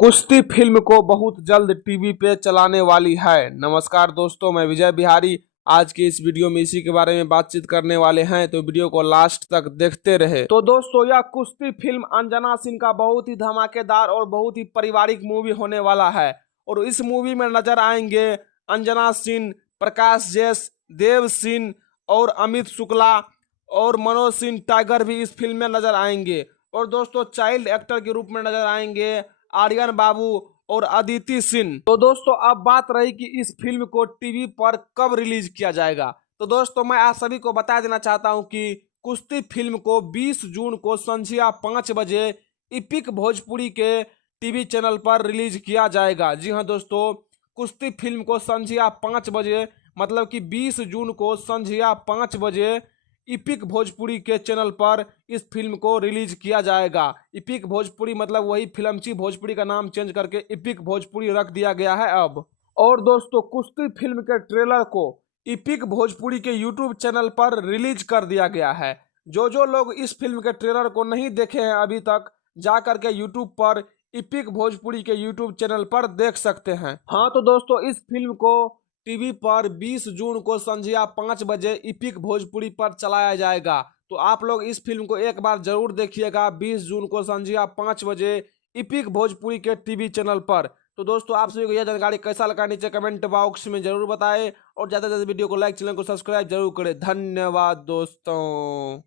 कुश्ती फिल्म को बहुत जल्द टीवी पे चलाने वाली है। नमस्कार दोस्तों, मैं विजय बिहारी। आज की इस वीडियो में इसी के बारे में बातचीत करने वाले हैं, तो वीडियो को लास्ट तक देखते रहे। तो दोस्तों, यह कुश्ती फिल्म अंजना सिंह का बहुत ही धमाकेदार और बहुत ही पारिवारिक मूवी होने वाला है। और इस मूवी में नजर आएंगे अंजना सिंह, प्रकाश जैस, देव सिंह और अमित शुक्ला और मनोज सिंह टाइगर भी इस फिल्म में नजर आएंगे। और दोस्तों, चाइल्ड एक्टर के रूप में नजर आएंगे आर्यन बाबू और अदिति सिंह। तो दोस्तों, अब बात रही कि इस फिल्म को टीवी पर कब रिलीज किया जाएगा। तो दोस्तों, मैं आप सभी को बता देना चाहता हूं कि कुश्ती फिल्म को 20 जून को संझिया 5 बजे इपिक भोजपुरी के टीवी चैनल पर रिलीज किया जाएगा। जी हाँ दोस्तों, कुश्ती फिल्म को संझिया 5 बजे मतलब कि 20 जून को संझिया 5 बजे इपिक भोजपुरी के चैनल पर इस फिल्म को रिलीज किया जाएगा। इपिक भोजपुरी मतलब वही फिल्मची भोजपुरी का नाम चेंज करके इपिक भोजपुरी रख दिया गया है अब। और दोस्तों, कुश्ती फिल्म के ट्रेलर को इपिक भोजपुरी के यूट्यूब चैनल पर रिलीज कर दिया गया है। जो लोग इस फिल्म के ट्रेलर को नहीं देखे हैं अभी तक, जा करके यूट्यूब पर इपिक भोजपुरी के यूट्यूब चैनल पर देख सकते हैं। हाँ तो दोस्तों, इस फिल्म को टीवी पर 20 जून को संझिया 5 बजे इपिक भोजपुरी पर चलाया जाएगा। तो आप लोग इस फिल्म को एक बार जरूर देखिएगा 20 जून को संझिया 5 बजे इपिक भोजपुरी के टीवी चैनल पर। तो दोस्तों, आप सभी को यह जानकारी कैसा लगा नीचे कमेंट बॉक्स में जरूर बताएं और ज़्यादा से ज़्यादा वीडियो को लाइक, चैनल को सब्सक्राइब जरूर करें। धन्यवाद दोस्तों।